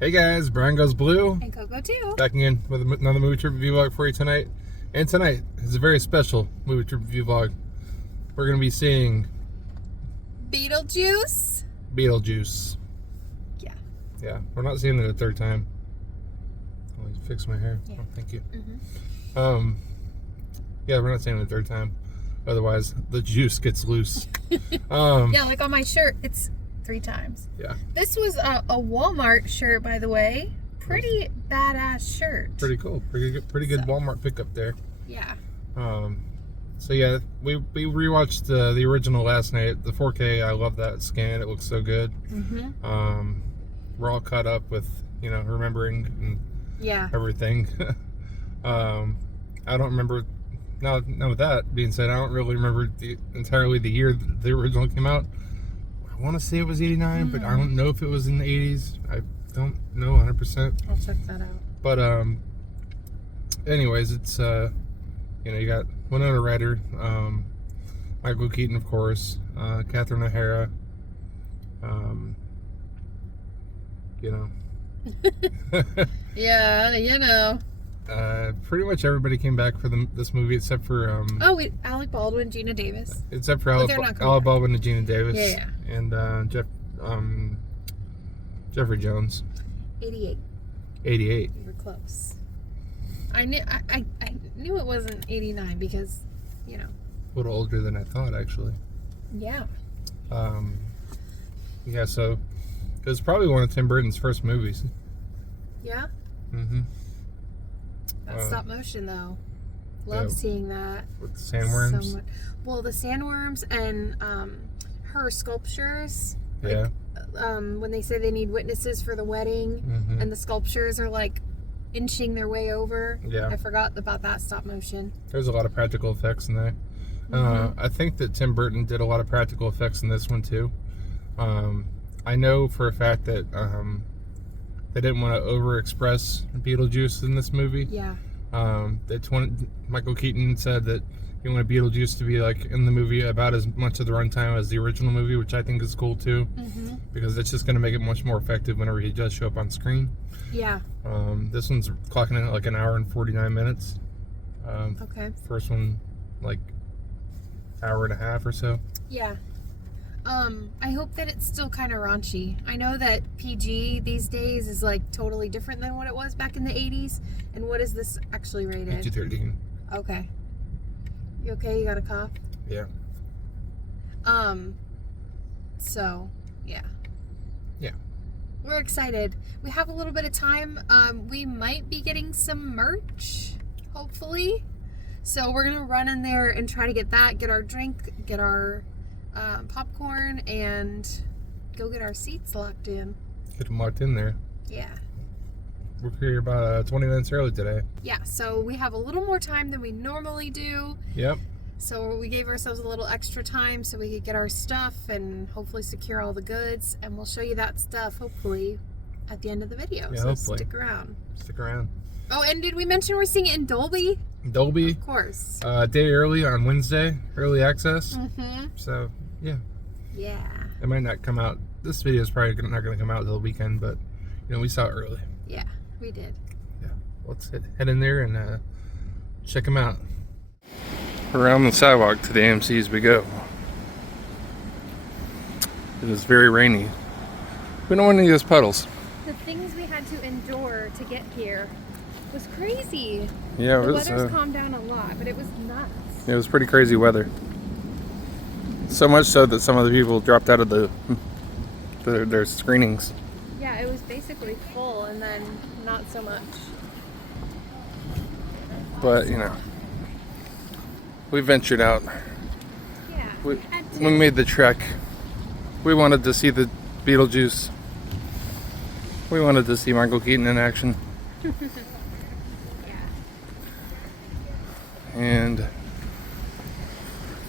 Hey guys, Brian Goes Blue. And Coco too. Back again with another movie trip review vlog for you tonight. And tonight is a very special movie trip review vlog. We're going to be seeing Beetlejuice. Beetlejuice. Yeah. Yeah, we're not seeing it a third time. Let me fix my hair. Yeah. Oh, thank you. Mm-hmm. Yeah, we're not seeing it a third time. Otherwise, the juice gets loose. Yeah, like on my shirt, it's 3 times. Yeah. This was a Walmart shirt, by the way. Pretty badass shirt. Pretty cool. Pretty good Walmart pickup there. Yeah. So yeah, we rewatched the original last night, the 4K. I love that scan. It looks so good. Mm-hmm. We're all caught up with, remembering and everything. I don't remember. Now with that being said, I don't really remember entirely the year the original came out. I want to say it was 89, but I don't know if it was in the 80s. I don't know 100%. I'll check that out. But anyways, it's you got Winona Ryder, Michael Keaton, of course, Catherine O'Hara, Yeah, pretty much everybody came back for this movie except for Alec Baldwin, Gina Davis. except for But they're not coming Alec back. Baldwin and Gina Davis, Yeah. and Jeffrey Jones. 88. 88. You were close. I knew it wasn't 89 because, A little older than I thought, actually. Yeah. Yeah, so it was probably one of Tim Burton's first movies. Yeah? Mm-hmm. That stop motion, though. Love seeing that. With the sandworms. So much. Well, the sandworms and her sculptures. Yeah. When they say they need witnesses for the wedding, and the sculptures are like inching their way over. Yeah. I forgot about that stop motion. There's a lot of practical effects in there. I think that Tim Burton did a lot of practical effects in this one too. I know for a fact that they didn't want to overexpress Beetlejuice in this movie. Yeah. Michael Keaton said that he wanted Beetlejuice to be like in the movie about as much of the runtime as the original movie, which I think is cool too, because it's just going to make it much more effective whenever he does show up on screen. Yeah. This one's clocking in at like an hour and 49 minutes. Okay. First one, like hour and a half or so. Yeah. I hope that it's still kind of raunchy. I know that PG these days is like totally different than what it was back in the 80s. And what is this actually rated? PG-13. Okay. You okay? You got a cough? Yeah. So, yeah. Yeah. We're excited. We have a little bit of time. We might be getting some merch, hopefully. So we're going to run in there and try to get that, get our drink, get our popcorn, and go get our seats locked in. Get them locked in there. Yeah. We're here about 20 minutes early today. Yeah, so we have a little more time than we normally do. Yep. So we gave ourselves a little extra time so we could get our stuff and hopefully secure all the goods. And we'll show you that stuff, hopefully, at the end of the video. Yeah, so hopefully. stick around. Stick around. Oh, and did we mention we're seeing it in Dolby? Dolby. Of course. Day early on Wednesday. Early access. Mm-hmm. So, yeah. Yeah. It might not come out. This video is probably not going to come out until the weekend, but, we saw it early. Yeah, we did. Yeah. Let's head in there and check them out. Around the sidewalk to the AMC's we go. It is very rainy. We don't want any of those puddles. The things we had to endure to get here was crazy. Yeah, The weather's calmed down a lot, but it was nuts. It was pretty crazy weather. So much so that some of the people dropped out of their screenings. Yeah, it was basically full and then not so much. But, we ventured out. Yeah, We had to. made the trek. We wanted to see the Beetlejuice. We wanted to see Michael Keaton in action. Yeah. And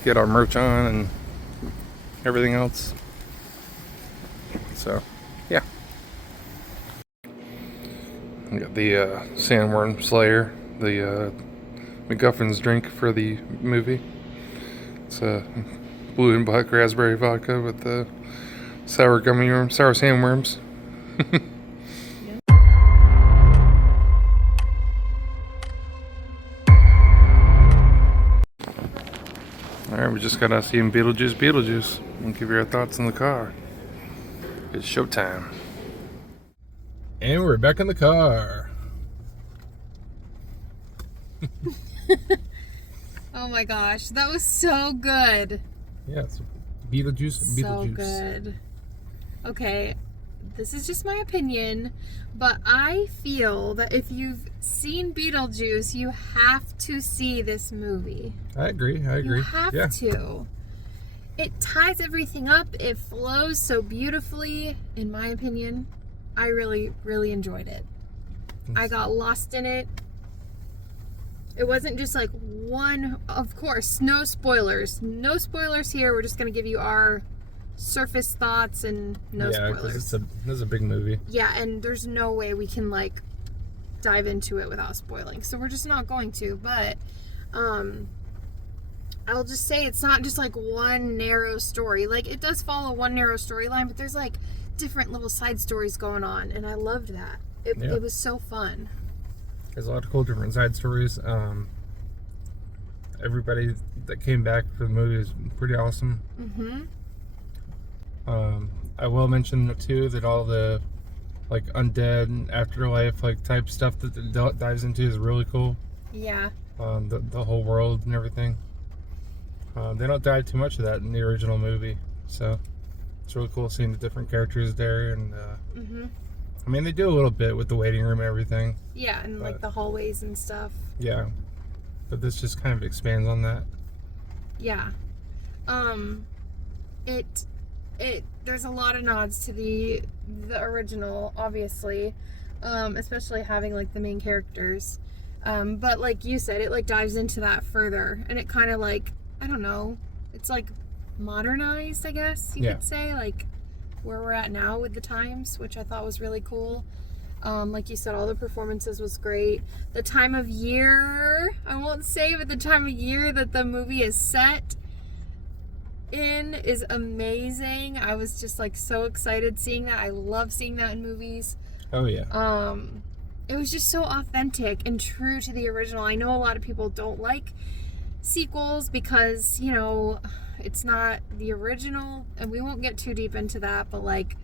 get our merch on and everything else. So, yeah. We got the Sandworm Slayer, the MacGuffin's drink for the movie. It's blue and black raspberry vodka with the sour gummy worms, sour sandworms. we just got out seeing Beetlejuice Beetlejuice. We'll give you our thoughts in the car. It's showtime. And we're back in the car. Oh my gosh, that was so good. Yeah, it's Beetlejuice Beetlejuice. So good. Okay, this is just my opinion, but I feel that if you've seen Beetlejuice, you have to see this movie. I agree. You have to. It ties everything up. It flows so beautifully, in my opinion. I really, really enjoyed it. I got lost in it. It wasn't just like one, of course, no spoilers. No spoilers here. We're just going to give you our surface thoughts and no spoilers. Yeah, this is a big movie. Yeah, and there's no way we can like dive into it without spoiling. So we're just not going to, but I'll just say it's not just like one narrow story. Like it does follow one narrow storyline, but there's like different little side stories going on, and I loved that. It was so fun. There's a lot of cool different side stories. Everybody that came back for the movie is pretty awesome. I will mention too that all the like undead afterlife like type stuff that it dives into is really cool. Yeah. The whole world and everything. They don't dive too much of that in the original movie, so it's really cool seeing the different characters there. And I mean, they do a little bit with the waiting room and everything. Yeah, and like the hallways and stuff. Yeah, but this just kind of expands on that. Yeah. There's a lot of nods to the original, obviously, especially having like the main characters. But like you said, it like dives into that further, and it kind of like, I don't know, it's like modernized, I guess you could say, like where we're at now with the times, which I thought was really cool. Like you said, all the performances was great. The time of year, I won't say, but the time of year that the movie is set in is amazing. I was just like so excited seeing that. I love seeing that in movies. Oh yeah. It was just so authentic and true to the original. I know a lot of people don't like sequels because, you know, it's not the original, and we won't get too deep into that, but like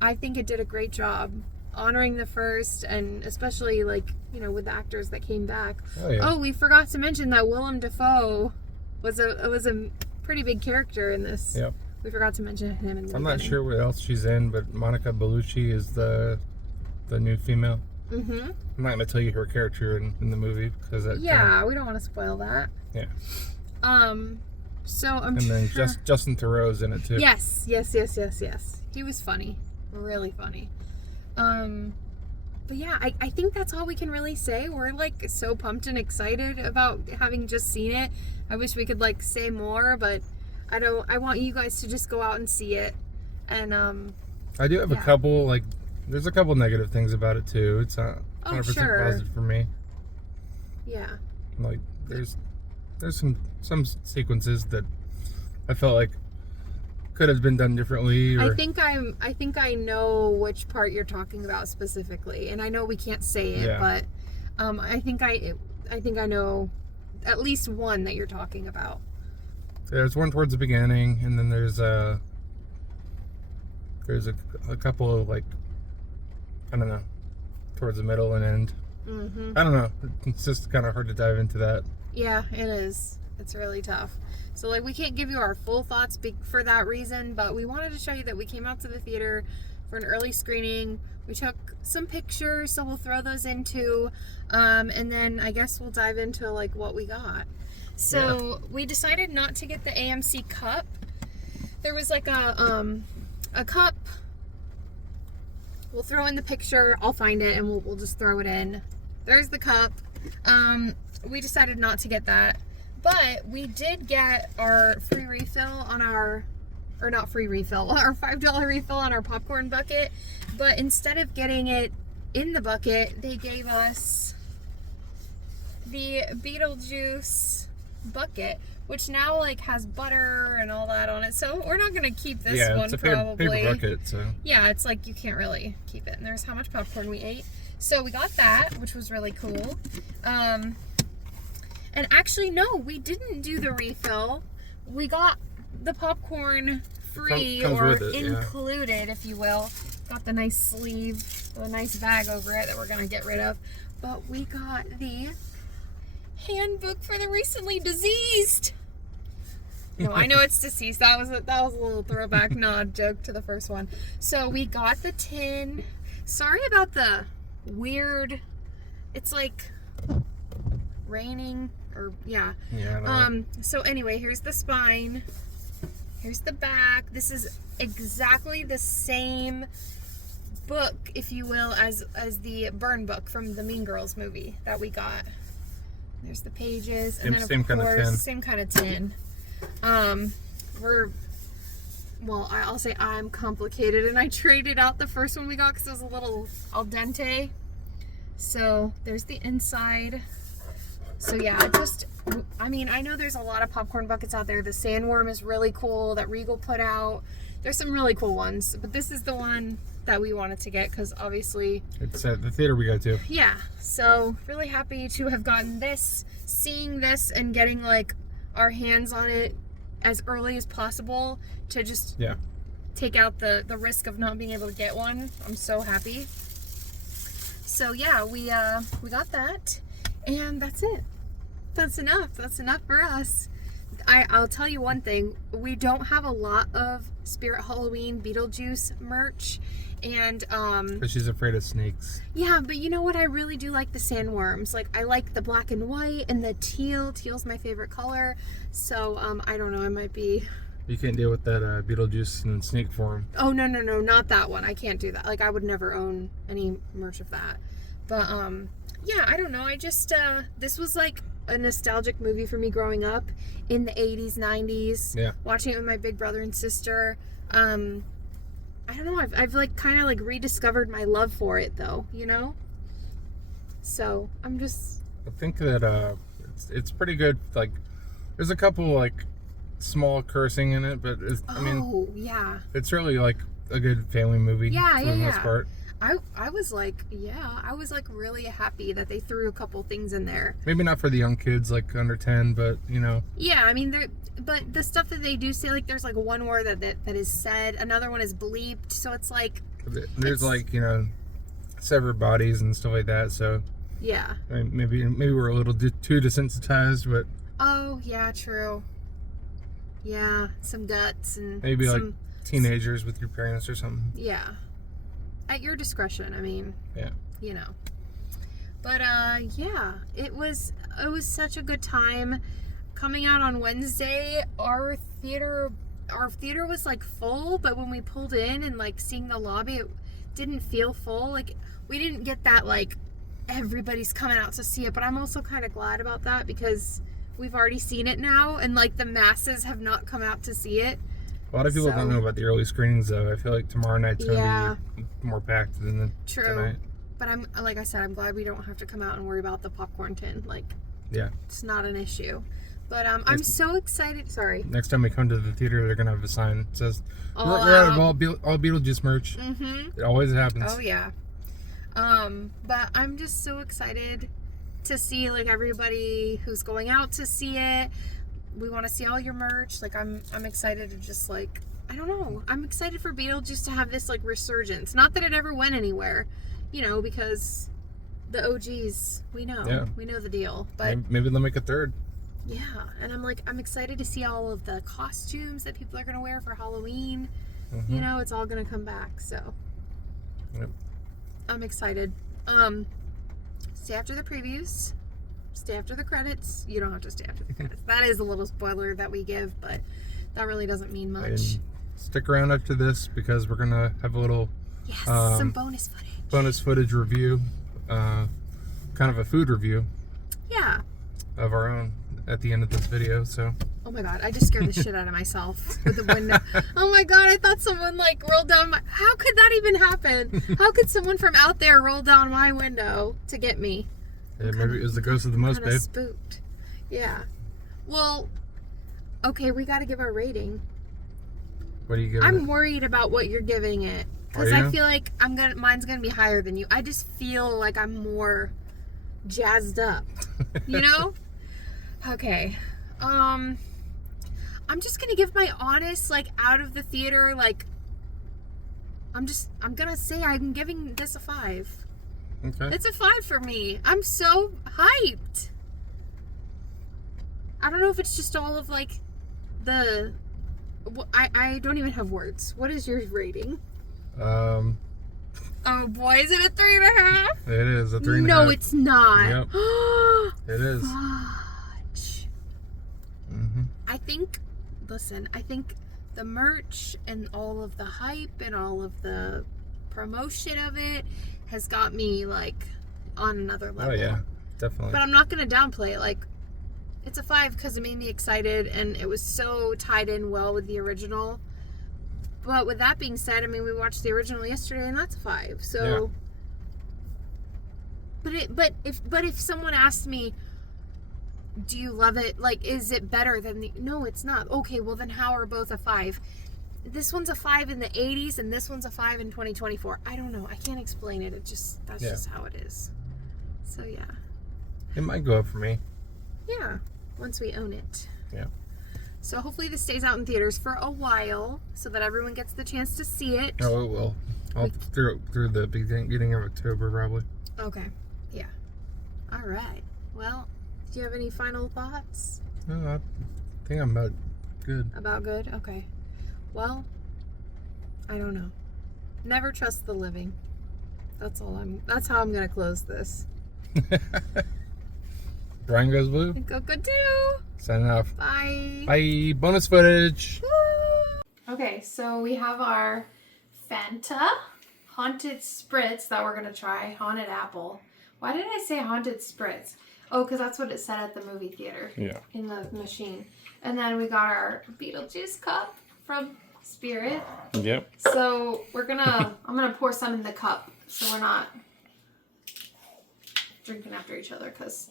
I think it did a great job honoring the first, and especially like, you know, with the actors that came back. Oh, we forgot to mention that Willem Dafoe was a pretty big character in this. Yep. We forgot to mention him in the beginning. Not sure what else she's in, but Monica Bellucci is the new female. I'm not going to tell you her character in the movie because that. Yeah, we don't want to spoil that. Yeah. So I'm. And then Justin Theroux's in it too. Yes. He was funny, really funny. But yeah, I think that's all we can really say. We're like so pumped and excited about having just seen it. I wish we could like say more, but I want you guys to just go out and see it. And I do have a couple, like, there's a couple negative things about it too. It's not 100% positive for me. Yeah. Like there's some sequences that I felt like could have been done differently. Or... I think I know which part you're talking about specifically, and I know we can't say it, but I think I know at least one that you're talking about. There's one towards the beginning, and then there's a couple of, like, I don't know, towards the middle and end. I don't know. It's just kind of hard to dive into that. Yeah, it is. It's really tough. So, like, we can't give you our full thoughts for that reason, but we wanted to show you that we came out to the theater for an early screening. We took some pictures, so we'll throw those into, and then I guess we'll dive into, like, what we got. So, we decided not to get the AMC cup. There was, like, a cup. We'll throw in the picture. I'll find it, and we'll just throw it in. There's the cup. We decided not to get that. But we did get our free refill on our $5 refill on our popcorn bucket. But instead of getting it in the bucket, they gave us the Beetlejuice bucket, which now like has butter and all that on it. So we're not gonna keep this one, it's a probably. paper bucket, so. Yeah, it's like you can't really keep it. And there's how much popcorn we ate. So we got that, which was really cool. And actually, no, we didn't do the refill. we got the popcorn free Comes or with it, yeah. included, if you will. Got the nice sleeve, a nice bag over it that we're gonna get rid of. But we got the handbook for the recently diseased. No, I know it's deceased. That was a little throwback nod joke to the first one. So we got the tin. Sorry about the weird. It's like raining or yeah. Yeah. I know. So anyway, here's the spine. Here's the back. This is exactly the same book, if you will, as the burn book from the Mean Girls movie that we got. There's the pages, and then of course, same kind of tin. I'll say I'm complicated, and I traded out the first one we got because it was a little al dente. So there's the inside. So yeah, I know there's a lot of popcorn buckets out there. The sandworm is really cool that Regal put out. There's some really cool ones, but this is the one that we wanted to get because obviously it's at the theater we go to. Yeah, so really happy to have gotten this, seeing this and getting like our hands on it as early as possible to just take out the risk of not being able to get one. I'm so happy. So yeah, we got that, and that's it. That's enough. That's enough for us. I'll tell you one thing. We don't have a lot of Spirit Halloween Beetlejuice merch, and because she's afraid of snakes. Yeah, but you know what? I really do like the sandworms. Like, I like the black and white and the teal. Teal's my favorite color. So I don't know. I might be. You can't deal with that Beetlejuice and snake form. Oh no, not that one. I can't do that. Like, I would never own any merch of that. But yeah, I don't know. I just this was like a nostalgic movie for me growing up in the 80s, 90s. Yeah. Watching it with my big brother and sister. I don't know. I've like kind of like rediscovered my love for it though, you know? So I'm just. I think that it's pretty good. Like, there's a couple like small cursing in it, but I mean, yeah. It's really like a good family movie. Yeah, for the most part. I was like really happy that they threw a couple things in there. Maybe not for the young kids, like under 10, but you know. Yeah, I mean, but the stuff that they do say, like there's like one word that is said, another one is bleeped, so it's like. There's like, you know, severed bodies and stuff like that, so. Yeah. I mean, maybe we're a little too desensitized, but. Oh yeah, true. Yeah, some guts and. Maybe like teenagers with your parents or something. Yeah. At your discretion, I mean. Yeah. You know. But yeah, it was such a good time. Coming out on Wednesday, our theater was like full, but when we pulled in and like seeing the lobby, it didn't feel full. Like, we didn't get that like everybody's coming out to see it, but I'm also kind of glad about that because we've already seen it now, and like the masses have not come out to see it. A lot of people don't know about the early screenings, though. I feel like tomorrow night's going to be more packed than tonight. But like I said, I'm glad we don't have to come out and worry about the popcorn tin. Like, yeah, it's not an issue. But I'm so excited. Sorry. Next time we come to the theater, they're going to have a sign that says, we're out of all Beetlejuice merch. Mm-hmm. It always happens. Oh, yeah. But I'm just so excited to see, like, everybody who's going out to see it. We want to see all your merch. Like, I'm excited to just, like, I don't know. I'm excited for Beetlejuice to have this, like, resurgence. Not that it ever went anywhere, you know, because the OGs, we know. Yeah. We know the deal. But maybe they'll make a third. Yeah. And I'm excited to see all of the costumes that people are going to wear for Halloween. Mm-hmm. You know, it's all going to come back. So yep. I'm excited. Stay after the previews. Stay after the credits. You don't have to stay after the credits. That is a little spoiler that we give, but that really doesn't mean much. And stick around after this because we're gonna have a little some bonus footage. Bonus footage review, kind of a food review. Yeah. Of our own at the end of this video. So. Oh my god! I just scared the shit out of myself with the window. Oh my god! I thought someone like rolled down my. How could that even happen? How could someone from out there roll down my window to get me? Yeah, maybe it was the ghost of the most, babe. Spooked. Yeah. Well, okay, we got to give our rating. What are you giving? I'm worried about what you're giving it because I feel like mine's gonna be higher than you. I just feel like I'm more jazzed up. You know? Okay. I'm just gonna give my honest, like, out of the theater, like, I'm gonna say I'm giving this a 5. Okay. It's a 5 for me. I'm so hyped. I don't know if it's just all of, like, I don't even have words. What is your rating? Oh boy, is it a 3.5? It is a 3.5. No, it's not. Yep. It is. Fudge. I think the merch and all of the hype and all of the promotion of it has got me, like, on another level. Oh yeah, definitely. But I'm not gonna downplay it. Like, it's a 5 because it made me excited and it was so tied in well with the original. But with that being said, I mean, we watched the original yesterday and that's a 5. So, yeah. But if someone asked me, do you love it? Like, is it better than the? No, it's not. Okay, well then how are both a 5? This one's a 5 in the 80s and this one's a 5 in 2024. I don't know. I can't explain it. That's just how it is. So yeah. It might go up for me. Yeah, once we own it. Yeah. So hopefully this stays out in theaters for a while so that everyone gets the chance to see it. Oh, it will. Through the beginning of October, probably. Okay. Yeah. All right. Well, do you have any final thoughts? No, I think I'm about good. About good? Okay. Well, I don't know. Never trust the living. That's how I'm going to close this. Brian Goes Blue. Go good too. Signing off. Bye. Bye. Bonus footage. Okay, so we have our Fanta Haunted Spritz that we're going to try. Haunted Apple. Why did I say Haunted Spritz? Oh, because that's what it said at the movie theater. Yeah. In the machine. And then we got our Beetlejuice cup from Spirit. Yep. So I'm going to pour some in the cup so we're not drinking after each other because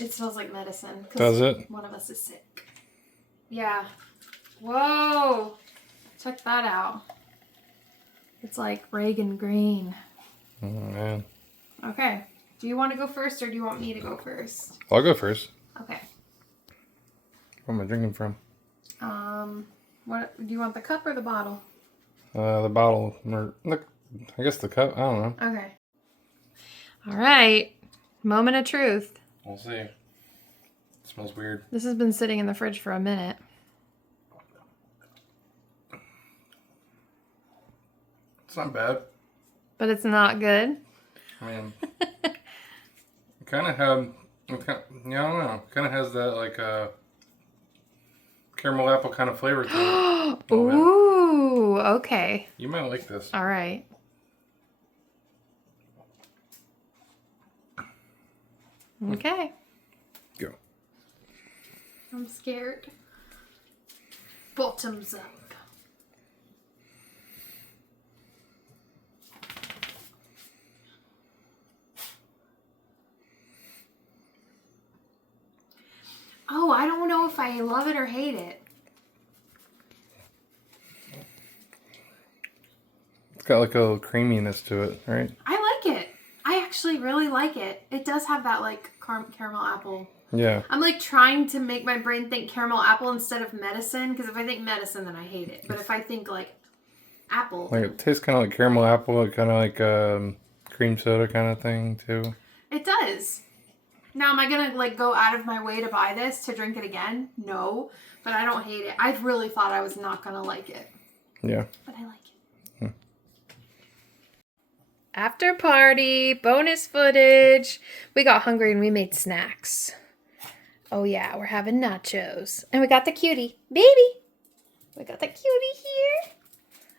it smells like medicine. Does it? One of us is sick. Yeah. Whoa. Check that out. It's like Reagan green. Oh, man. Okay. Do you want to go first or do you want me to go first? I'll go first. Okay. Where am I drinking from? What do you want, the cup or the bottle? The bottle. Or, look, I guess the cup. I don't know. Okay. All right. Moment of truth. We'll see. It smells weird. This has been sitting in the fridge for a minute. It's not bad. But it's not good. I mean, it kind of have, I don't know. Kind of has that like caramel apple kind of flavor to it. Ooh, okay. You might like this. All right. Okay. Go. I'm scared. Bottoms up. Oh, I don't know if I love it or hate it. It's got like a little creaminess to it, right? I like it. I actually really like it. It does have that like caramel apple. Yeah. I'm like trying to make my brain think caramel apple instead of medicine, because if I think medicine, then I hate it. But if I think like apple, like it tastes kind of like caramel apple, kind of like cream soda kind of thing too. It does. Now, am I gonna like go out of my way to buy this to drink it again? No, but I don't hate it. I really thought I was not gonna like it. Yeah. But I like it. After party, bonus footage. We got hungry and we made snacks. Oh yeah, we're having nachos. And we got the cutie. Baby! We got the cutie here.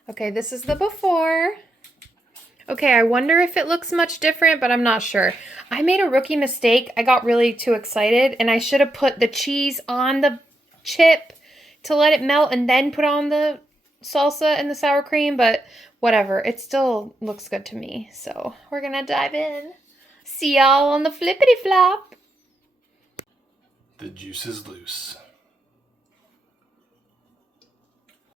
Okay, this is the before. Okay, I wonder if it looks much different, but I'm not sure. I made a rookie mistake. I got really too excited, and I should have put the cheese on the chip to let it melt and then put on the salsa and the sour cream, but whatever. It still looks good to me, so we're gonna dive in. See y'all on the flippity flop. The juice is loose.